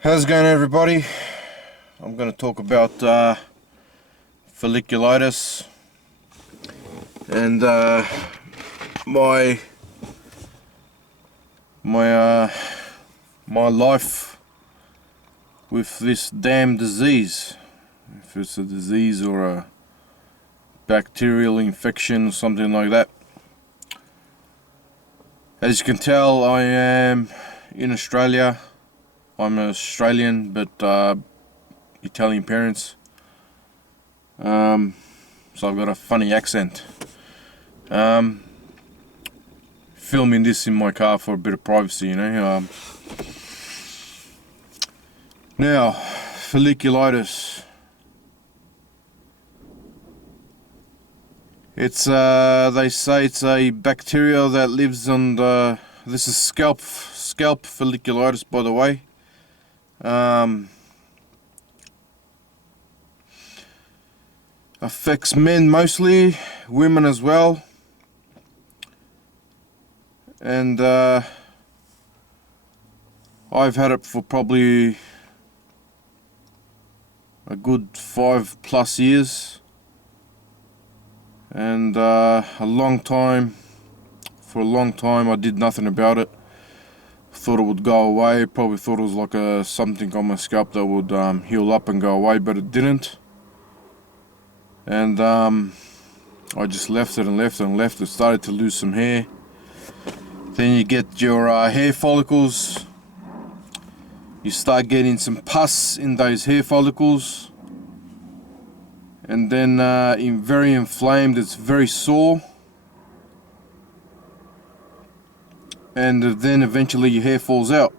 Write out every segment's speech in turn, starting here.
How's it going, everybody? I'm going to talk about folliculitis and my life with this damn disease. If it's a disease or a bacterial infection or something like that. As you can tell, I am in Australia. I'm an Australian, but Italian parents. So I've got a funny accent. Filming this in my car for a bit of privacy, you know. Now, folliculitis. It's they say it's a bacteria that lives on the. This is scalp folliculitis, by the way. Affects men mostly, women as well, and I've had it for probably a good 5+ years, and for a long time I did nothing about it. Thought it would go away, probably thought it was like something on my scalp that would heal up and go away, but it didn't. And I just left it. It started to lose some hair. Then you get your hair follicles. You start getting some pus in those hair follicles. And then very inflamed, it's very sore. And then eventually your hair falls out.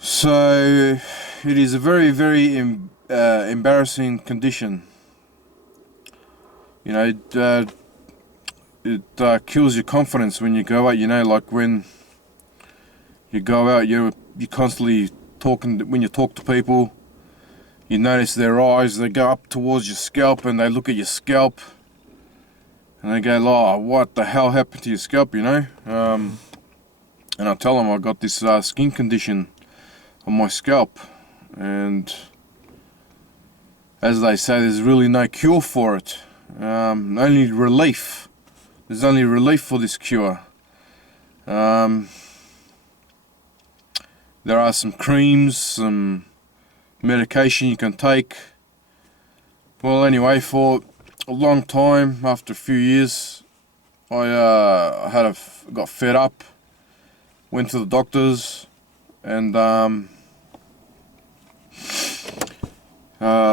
So it is a very, very embarrassing condition. You know, it kills your confidence when you go out. You know, like when you go out, you're constantly talking. When you talk to people, you notice their eyes. They go up towards your scalp and they look at your scalp. And they go, oh, what the hell happened to your scalp, you know? And I tell them I got this skin condition on my scalp. And as they say, there's really no cure for it. Only relief. There's only relief for this cure. There are some creams, some medication you can take. Well, anyway, for a long time, after a few years, I got fed up, went to the doctors, and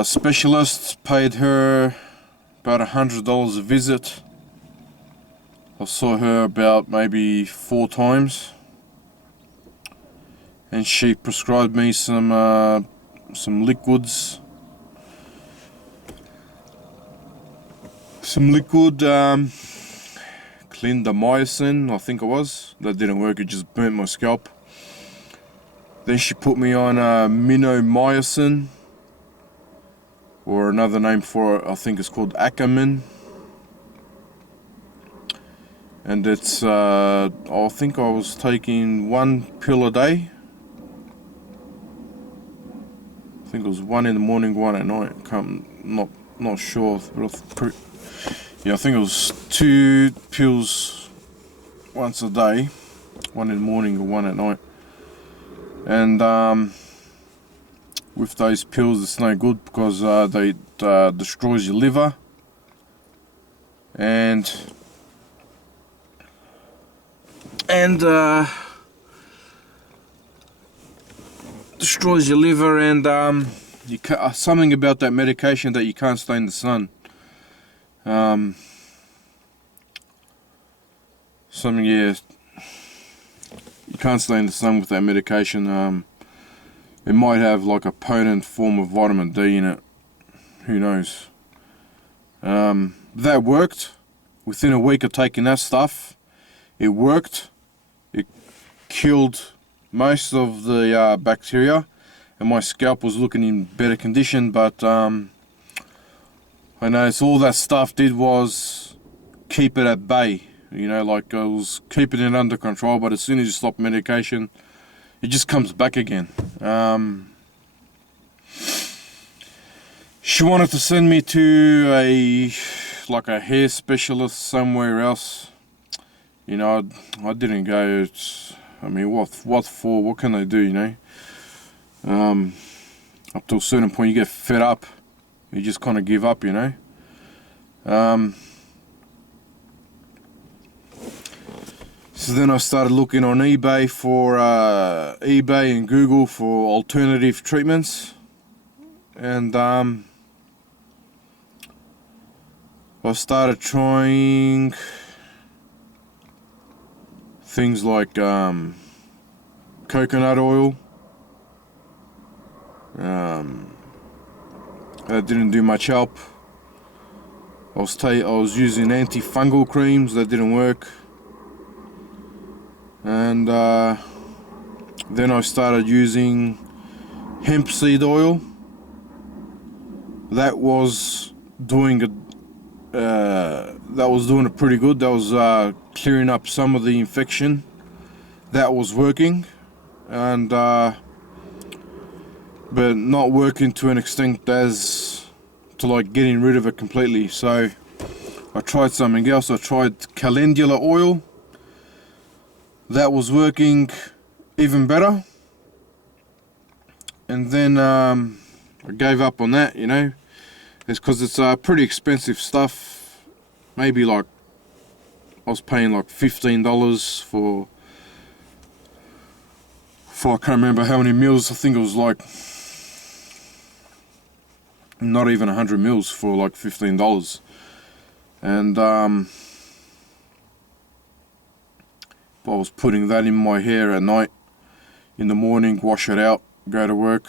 specialists paid her about $100 a visit. I saw her about maybe 4 times, and she prescribed me some liquids. Some liquid clindamycin, I think it was. That didn't work, it just burnt my scalp. Then she put me on minomycin, or another name for it, I think it's called Acamin. And it's, I think I was taking 1 pill a day. I think it was 1 in the morning, 1 at night. Not sure, but yeah, I think it was 2 pills once a day, 1 in the morning or 1 at night. And with those pills, it's no good because they destroys your liver, and destroys your liver, and something about that medication that you can't stay in the sun. You can't stay in the sun with that medication. It might have like a potent form of vitamin D in it. Who knows? That worked. Within a week of taking that stuff, it worked. It killed most of the bacteria, and my scalp was looking in better condition, but I noticed all that stuff did was keep it at bay. You know, like I was keeping it under control, but as soon as you stop medication, it just comes back again. She wanted to send me to a hair specialist somewhere else. You know, I didn't go. I mean, what for? What can they do, you know? Up to a certain point, you get fed up. You just kind of give up, you know? So then I started looking on eBay and Google for alternative treatments. And I started trying things like coconut oil. That didn't do much help. I was using antifungal creams that didn't work. And then I started using hemp seed oil. That was doing it pretty good. That was clearing up some of the infection. That was working, and but not working to an extent as to like getting rid of it completely. So I tried something else. I tried calendula oil. That was working even better. And then I gave up on that, you know. It's because it's pretty expensive stuff. Maybe like I was paying like $15 for I can't remember how many mils. I think it was like not even 100 mils for like $15. And I was putting that in my hair at night, in the morning, wash it out, go to work.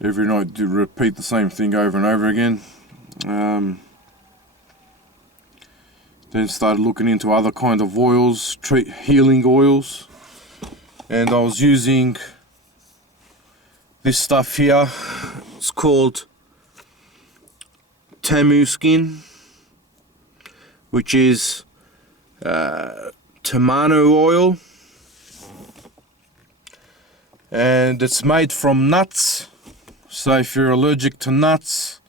Every night, do repeat the same thing over and over again. Then started looking into other kind of oils, healing oils. And I was using this stuff here. It's called tamanu skin, which is tamanu oil, and it's made from nuts. So if you're allergic to nuts,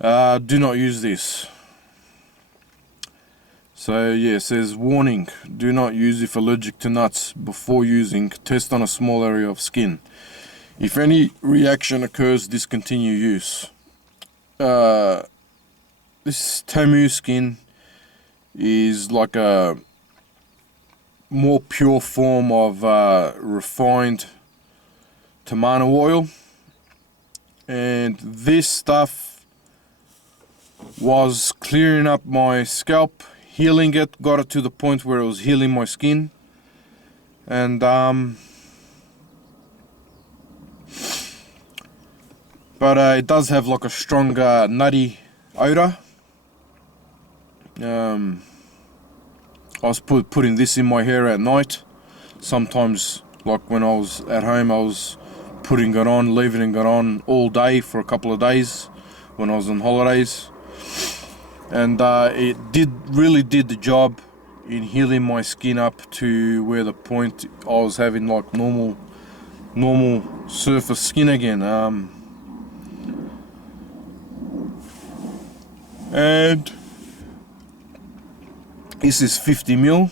do not use this. So yeah, it says warning, do not use if allergic to nuts. Before using, test on a small area of skin. If any reaction occurs, discontinue use. This tamanu skin is like a more pure form of refined tamanu oil, and this stuff was clearing up my scalp, healing it, got it to the point where it was healing my skin. And but it does have like a strong nutty odor. I was putting this in my hair at night. Sometimes, like when I was at home, I was putting it on, leaving it on all day for a couple of days when I was on holidays. And it really did the job in healing my skin up to where the point I was having like normal surface skin again. And this is 50 mil.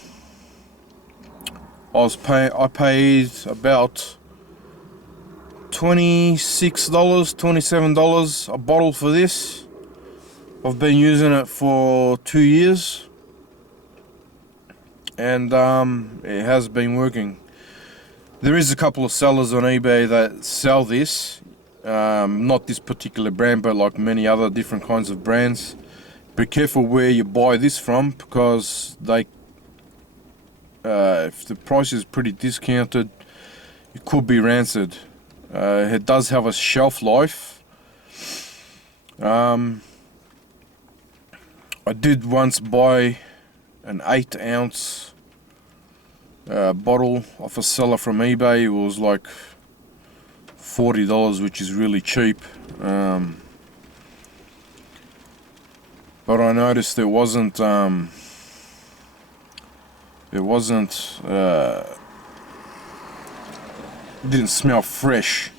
I paid about $26, $27 a bottle for this. I've been using it for 2 years, and it has been working. There is a couple of sellers on eBay that sell this, not this particular brand, but like many other different kinds of brands. Be careful where you buy this from, because they, if the price is pretty discounted, it could be rancid. It does have a shelf life. I did once buy an 8-ounce bottle off a seller from eBay. It was like $40, which is really cheap. But I noticed it wasn't It wasn't, didn't smell fresh.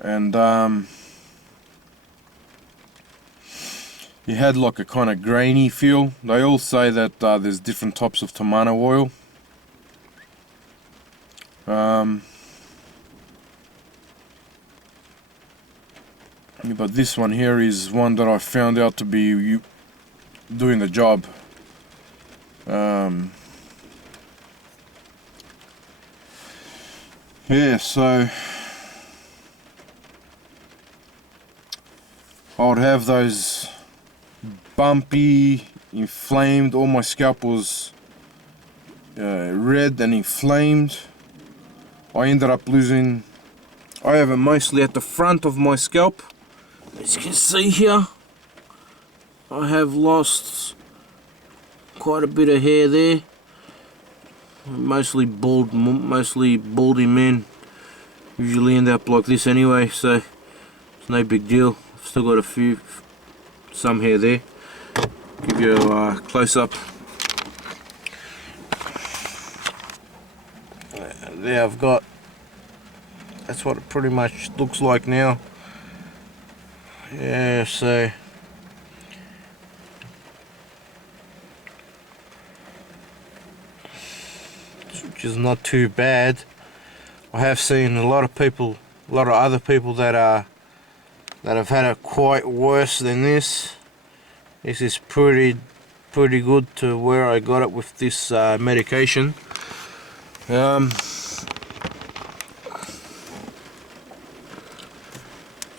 And you had like a kind of grainy feel. They all say that there's different types of tamanu oil. But this one here is one that I found out to be doing the job. Yeah, so I would have those bumpy, inflamed, all my scalp was red and inflamed. I ended up losing, I have it mostly at the front of my scalp. As you can see here, I have lost quite a bit of hair there. Mostly baldy men usually end up like this anyway, so it's no big deal. I've still got some hair there. Give you a close up. There I've got, that's what it pretty much looks like now. Yeah, so which is not too bad. I have seen a lot of other people that have had it quite worse than this. This is pretty good to where I got it with this medication.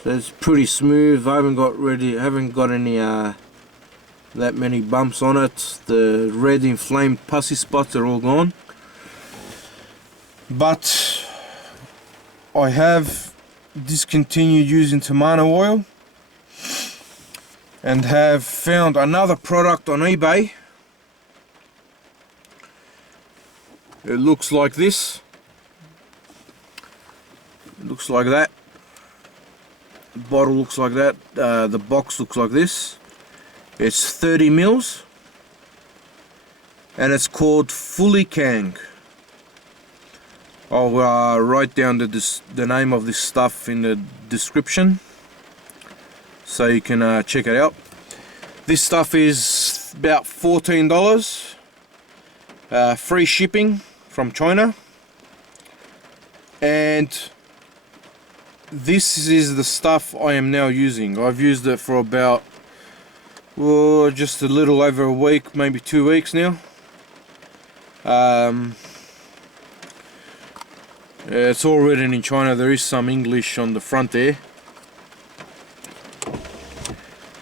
So it's pretty smooth. I haven't got any that many bumps on it. The red inflamed pussy spots are all gone. But I have discontinued using tamanu oil and have found another product on eBay. It looks like this. It looks like that. The bottle looks like that. The box looks like this. It's 30 mils and it's called Fulikang. I'll write down the name of this stuff in the description so you can check it out. This stuff is about $14, free shipping from China, and this is the stuff I am now using. I've used it for about just a little over a week, maybe 2 weeks now. It's all written in China. There is some English on the front there.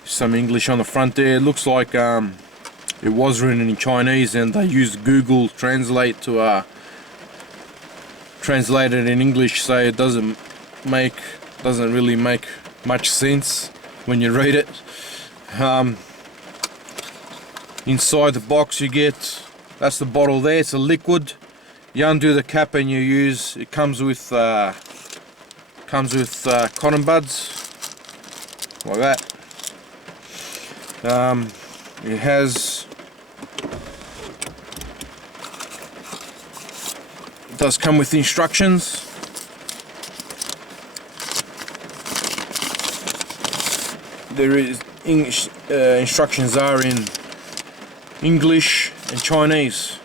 Some English on the front there. It looks like it was written in Chinese and they used Google Translate to translate it in English, so it doesn't really make much sense when you read it. Inside the box you get, that's the bottle there, it's a liquid. You undo the cap and you use, it comes with cotton buds like that. It does come with instructions. There is instructions are in English and Chinese.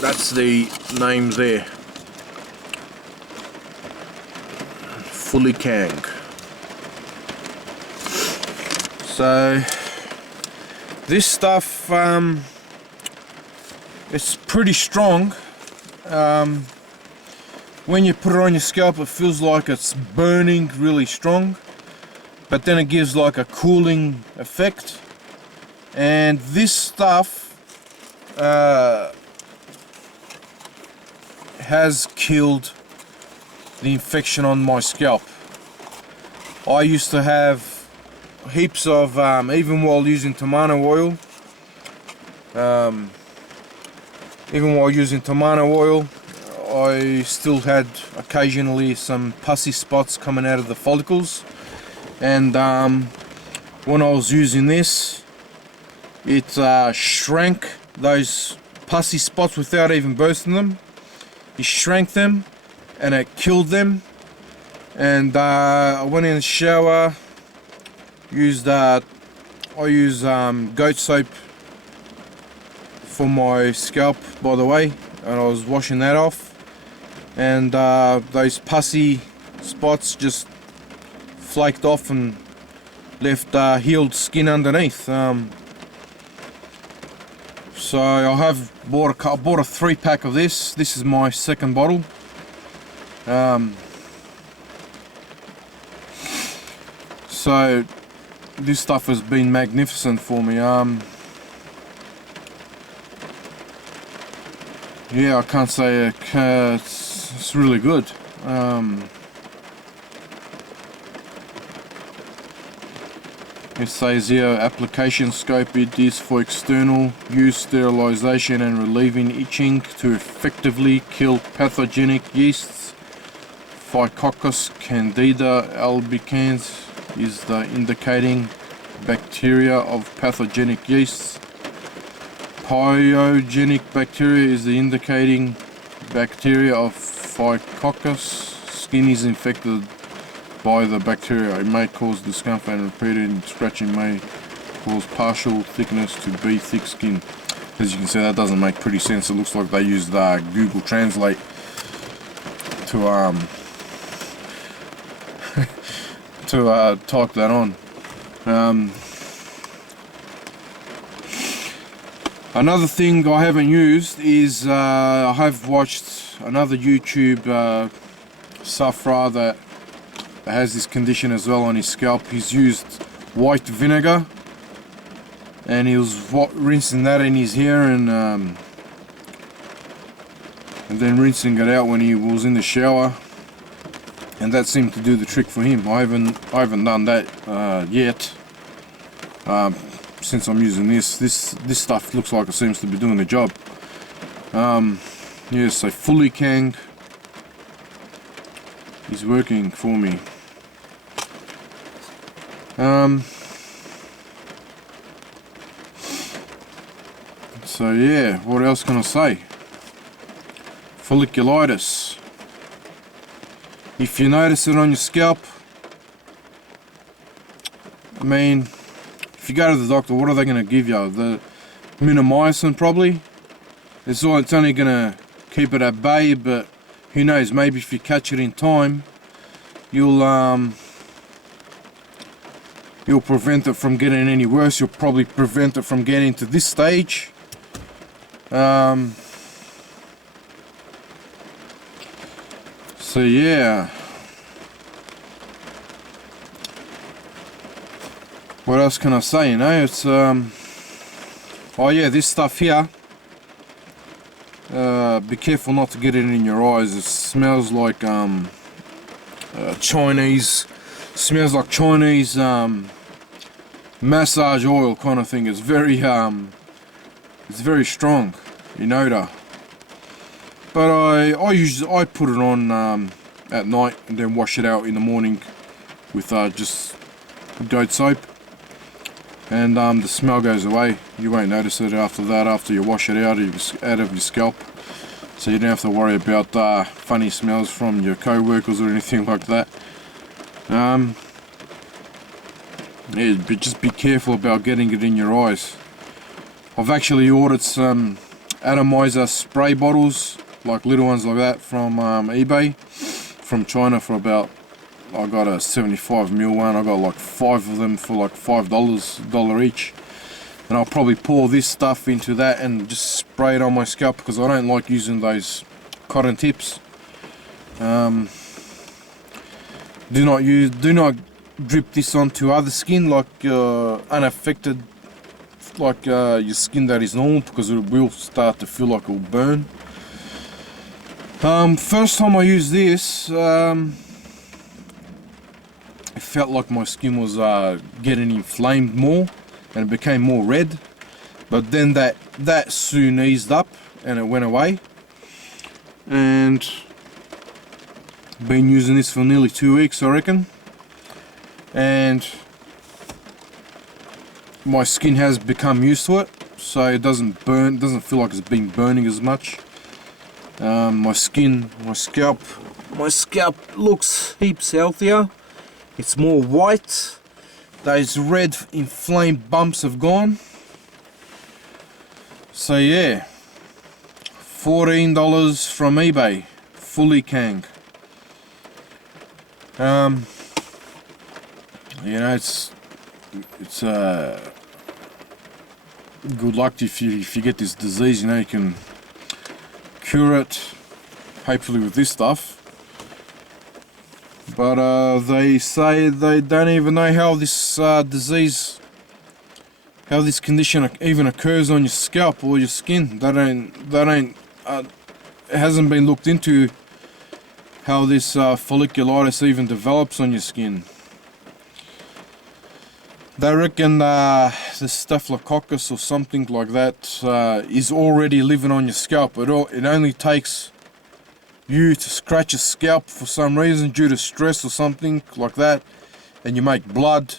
That's the name there. Fulikang. So this stuff, it's pretty strong. When you put it on your scalp, it feels like it's burning really strong, but then it gives like a cooling effect. And this stuff has killed the infection on my scalp. I used to have heaps of, even while using tamanu oil, I still had occasionally some pussy spots coming out of the follicles. And when I was using this, it shrank those pussy spots without even bursting them. It shrank them and it killed them. And I went in the shower, I use goat soap for my scalp, by the way, and I was washing that off, and those pussy spots just flaked off and left healed skin underneath. So I bought a 3-pack of this. This is my second bottle. So this stuff has been magnificent for me. Yeah, I can't say it's really good. It says here, application scope, it is for external use, sterilization and relieving itching to effectively kill pathogenic yeasts. Phycoccus candida albicans is the indicating bacteria of pathogenic yeasts. Pyogenic bacteria is the indicating bacteria of Phycoccus. Skin is infected by the bacteria. It may cause discomfort and repeated scratching may cause partial thickness to be thick skin. As you can see, that doesn't make pretty sense. It looks like they used Google Translate to type that on. Another thing I haven't used is I have watched another YouTube sufferer that has this condition as well on his scalp. He's used white vinegar and he was rinsing that in his hair and then rinsing it out when he was in the shower, and that seemed to do the trick for him. I haven't done that yet. Since I'm using this stuff looks like it seems to be doing the job. Yeah, so Fulikang is working for me. So yeah, what else can I say? Folliculitis. If you notice it on your scalp, I mean, if you go to the doctor, what are they going to give you? The minomycin probably. It's only going to keep it at bay, but who knows, maybe if you catch it in time, you'll prevent it from getting any worse. You'll probably prevent it from getting to this stage. So yeah, what else can I say? You know, it's oh yeah, this stuff here, be careful not to get it in your eyes. It smells like Chinese massage oil kind of thing. It's very strong in odor. But I put it on at night and then wash it out in the morning with just goat soap, and the smell goes away. You won't notice it after that, after you wash it out of your scalp. So you don't have to worry about funny smells from your co-workers or anything like that. Yeah, but just be careful about getting it in your eyes. I've actually ordered some atomizer spray bottles, like little ones like that, from eBay, from China, for about, I got a 75ml one. I got like 5 of them for like $5 each, and I'll probably pour this stuff into that and just spray it on my scalp, because I don't like using those cotton tips. Do not drip this onto other skin, like unaffected, like your skin that is normal, because it will start to feel like it will burn. First time I used this, it felt like my skin was getting inflamed more, and it became more red. But then that soon eased up and it went away. And been using this for nearly 2 weeks, I reckon. And my skin has become used to it. so it doesn't burn, doesn't feel like it's been burning as much. My scalp looks heaps healthier. It's more white. Those red inflamed bumps have gone. So yeah, $14 from eBay, Fulikang. You know, it's good luck if you get this disease. You know, you can cure it, hopefully with this stuff. But they say they don't even know how this disease, how this condition even occurs on your scalp or your skin. It hasn't been looked into how this folliculitis even develops on your skin. They reckon the staphylococcus or something like that is already living on your scalp. It only takes you to scratch your scalp for some reason due to stress or something like that, and you make blood.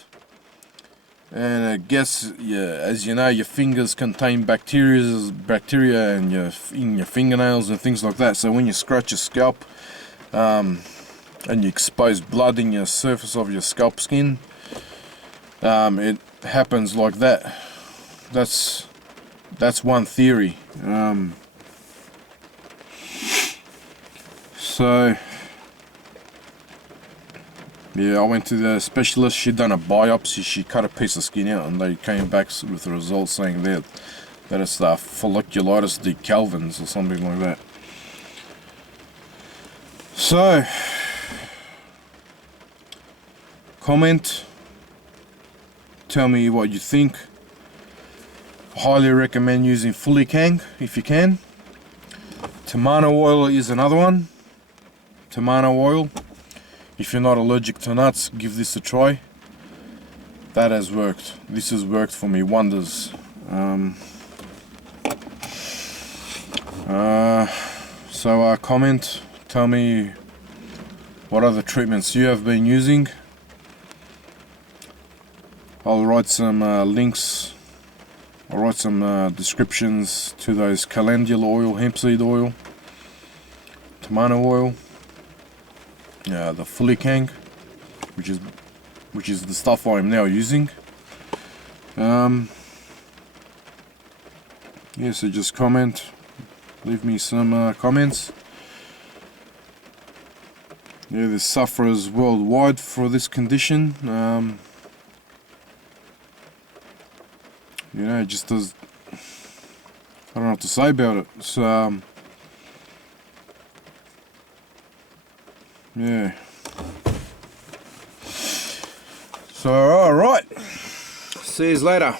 And I guess, yeah, as you know, your fingers contain bacteria and in your fingernails and things like that. So when you scratch your scalp and you expose blood in your surface of your scalp skin, it happens like that. That's one theory. So yeah, I went to the specialist. She'd done a biopsy. She cut a piece of skin out, and they came back with the results saying that it's the folliculitis decalvans or something like that. So comment, tell me what you think. Highly recommend using Fulikang if you can. Tamanu oil is another one. Tamanu oil. If you're not allergic to nuts, give this a try. That has worked. This has worked for me wonders. So comment, tell me what other treatments you have been using. I'll write some links. I'll write some descriptions to those calendula oil, hemp seed oil, tamanu oil, the Fulikang, which is the stuff I am now using. Yeah, so just comment, leave me some comments. Yeah, there's sufferers worldwide for this condition. You know, it just does. I don't know what to say about it. So, yeah. So, alright. See you later.